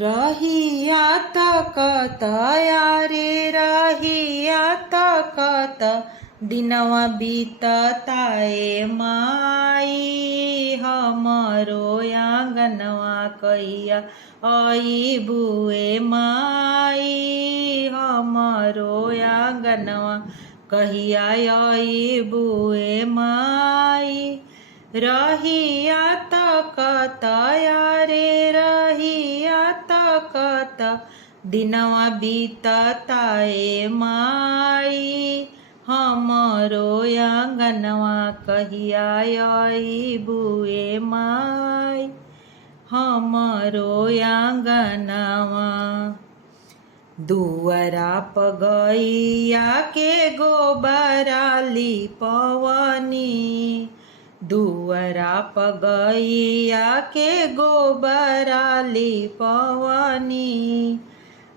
रहिया तकत यारे रहिया तकत दिनवा बीतताए माई हमरो आंगनवा कहिया आई बुए माई हमरो आंगनवा कहिया आई बुए माई रहिया तकत यारे रहिया तकत दिनवा बीतताए माई हमरो आंगनवा कहिया आई बुए माई हमरो आंगनवा दुअरा पगैया के गोबरा लिपवनी दुअरा पगैया के गोबरा लिपवनी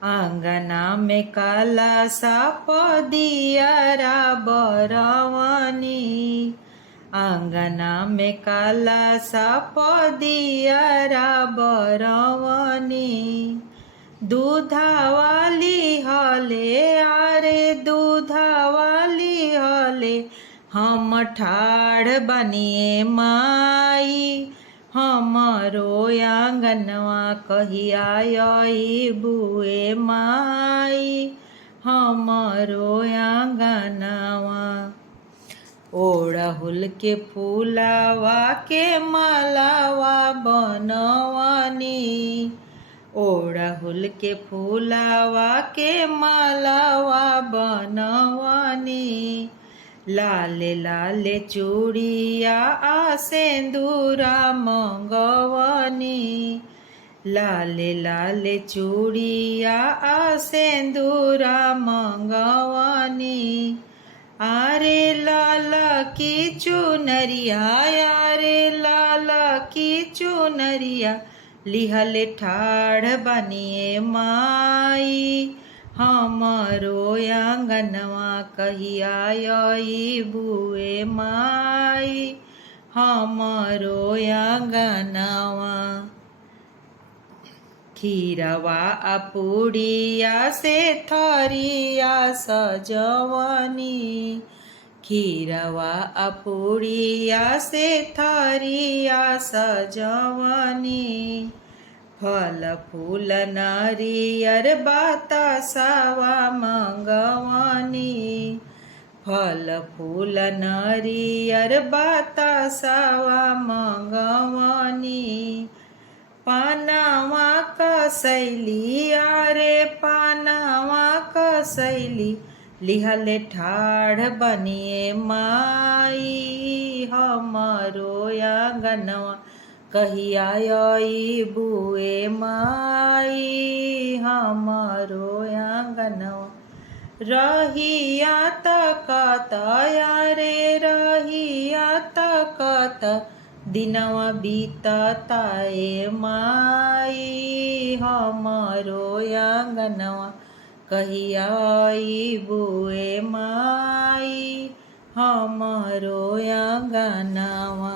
आंगना में काला साप दियरा बरवनी आंगना में काला साप दियरा बरवनी दूधावाली हले आरे दूधावाली हले हम ठाड़ बनिए माई हमरो आंगनवा कहिया आई बुए माई हमरो आंगनवा ओड़हुल के फूलावा के मालावा बनवनी ओड़हुल के फूलावा के मालावा बनवनी लाले लाले चूड़िया सिंदूरा मंगवनी लाले लाले चूड़िया सिंदूरा मंगवनी आरे लाला की चुनरिया आरे लाला की चुनरिया लिहले ठाड़ बनिए माई हमरो आंगनवा कहिया आई बुए माई हमरो आंगनवा खीरवा अपूड़िया से थरिया सजवनी खीरवा अपूड़िया से थरिया सजवनी फल फूल नारियर बतासावा मंगवनी फल फूल नारियर बतासावा मंगवनी पानावा कसैली आरे पानावा कसैली लिहले ठाड़ बनिए माई हमरो आंगनवा कहिया आई बुए माई हमरो आंगनवा रहिया तकत यारे रहिया तकत दिनवा बीतताए माई हमरो आंगनवा कहिया आई बुए माई हमरो आंगनवा।